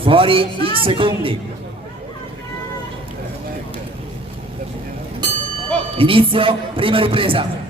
Fuori i secondi. Inizio, prima ripresa.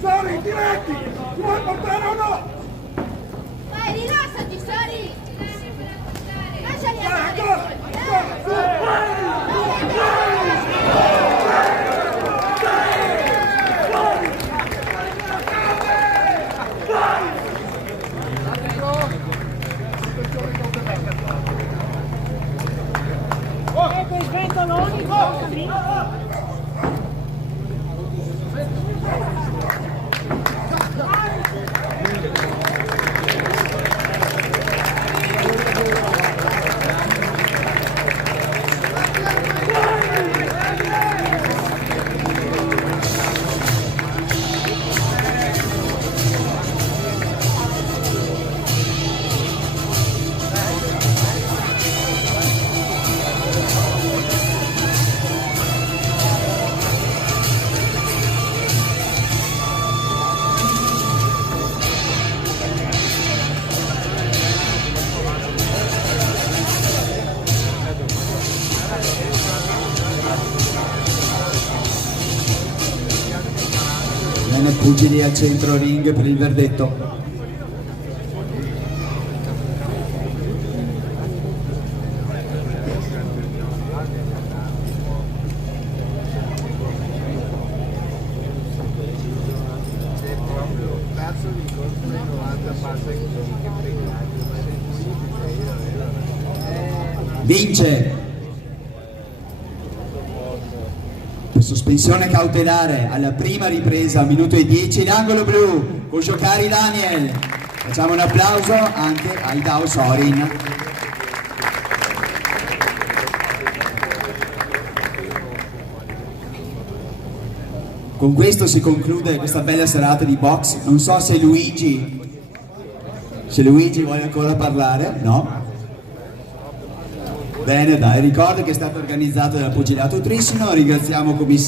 Sari, diretti! Ti vuoi portare o no? Vai, rilassati, Sari! Lasciali Vai, andare! Quei sventoloni, cammino! Bene, pugili al centro ring per il verdetto. Vince per sospensione cautelare alla prima ripresa, minuto e 10, l'angolo blu, Koshokari Daniel. Facciamo un applauso anche ai Dao Sorin. Con questo si conclude questa bella serata di box. Non so se Luigi vuole ancora parlare, no? Bene, dai, ricordo che è stato organizzato dal Pugilato Trissino, ringraziamo commissario